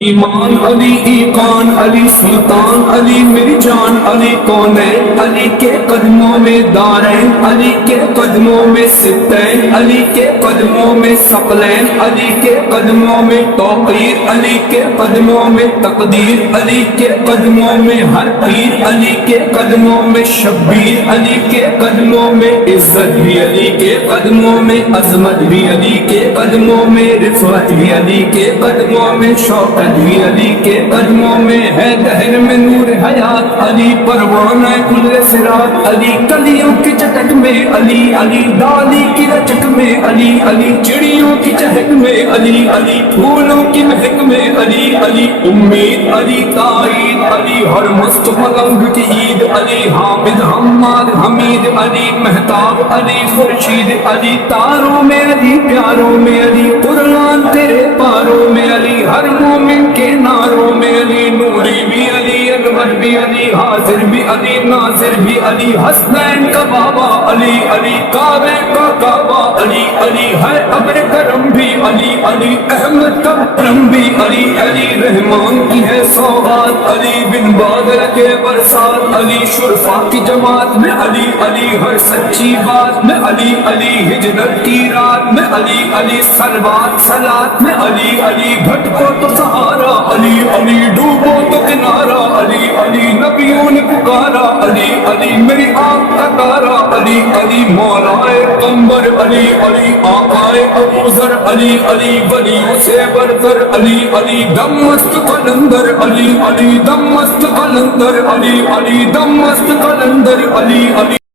ایمان علی ایقان علی سلطان علی میری جان علی کونین علی کے قدموں میں دارین علی کے قدموں میں ستین علی کے قدموں میں ثقلین علی کے قدموں میں توقیر علی کے قدموں میں تقدیر علی کے قدموں میں ہر پیر علی کے قدموں میں شبیر علی کے قدموں میں عزت بھی علی کے قدموں میں عظمت بھی علی کے قدموں میں رفعت بھی علی کے قدموں میں شوقت بھی علی کے قدموں میں ہے دہر میں نور حیات علی پروانہ کل صراط علی کلیوں کی چٹک میں علی علی ڈالی کی لچک میں علی علی چڑیوں کی چہک میں علی علی پھولوں کی مہک میں علی علی امید علی تائید علی ہر مست پلنگ کی عید علی حامد حماد حمید علی مہتاب علی خورشید علی تاروں میں علی پیاروں میں علی قرآن تیرے پاروں میں علی ہر مومن کے ناروں میں علی نوری بھی علی انور بھی علی حاضر بھی علی ناظر بھی علی حسنین کا بابا علی علی کعبے کا کعبہ علی علی ہے ابر کرم بھی علی علی احمد کا کرم بھی علی علی رحمان کی ہے سوغات علی بن بادر کے برسات علی شرفا کی جماعت میں علی علی ہر سچی بات میں علی علی ہجرت کی رات میں علی علی سلوات سلات میں علی علی بھٹکو تو سہارا علی علی ڈوبو تو کنارا علی علی نبیوں نے پکارا علی علی میری آنکھ کا تارا علی علی مولائے قمبر علی علی آقائے ابو ذر علی علی ولیوں سے برتر علی علی دم مست قلندر علی علی دم مست قلندر علی علی دم مست قلندر علی علی